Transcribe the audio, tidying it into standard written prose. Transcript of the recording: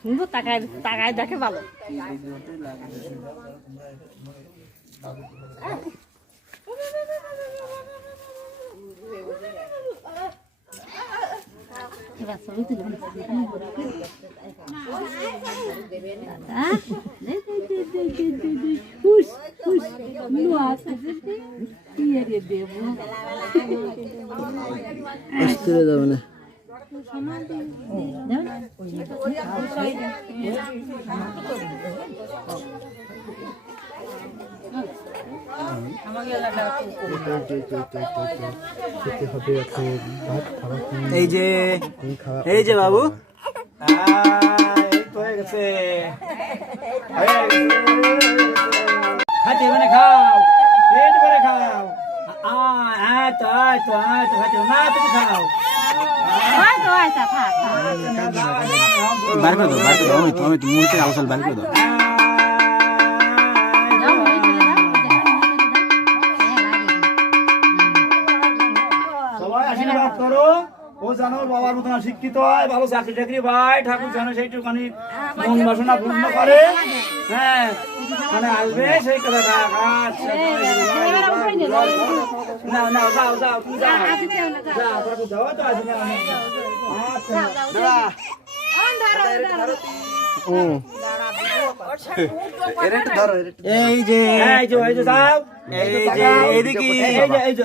সুন্দর তাকায় তাকায় দেখে ভালো। যাবে না এই যে বাবু হয়ে গেছে খাইতে মানে খাও পেট ভরে খাও না তুমি খাও বার করে দাও তুমি মুহূর্তে আলোচনা বার করে দাও সবাই আশীর্বাদ করো ও যেন বাবার মতন শিক্ষিত হয়, ভালো চাকরি টাকরি পায়, ঠাকুর যেন সেইটুখানি মন বাসনা পূর্ণ করে। হ্যাঁ মানে আসবে সেই কথা না না যাও যাও তুমি যাও যাও তো আসবে এই যে যাও এই যে এইদিকে এই যে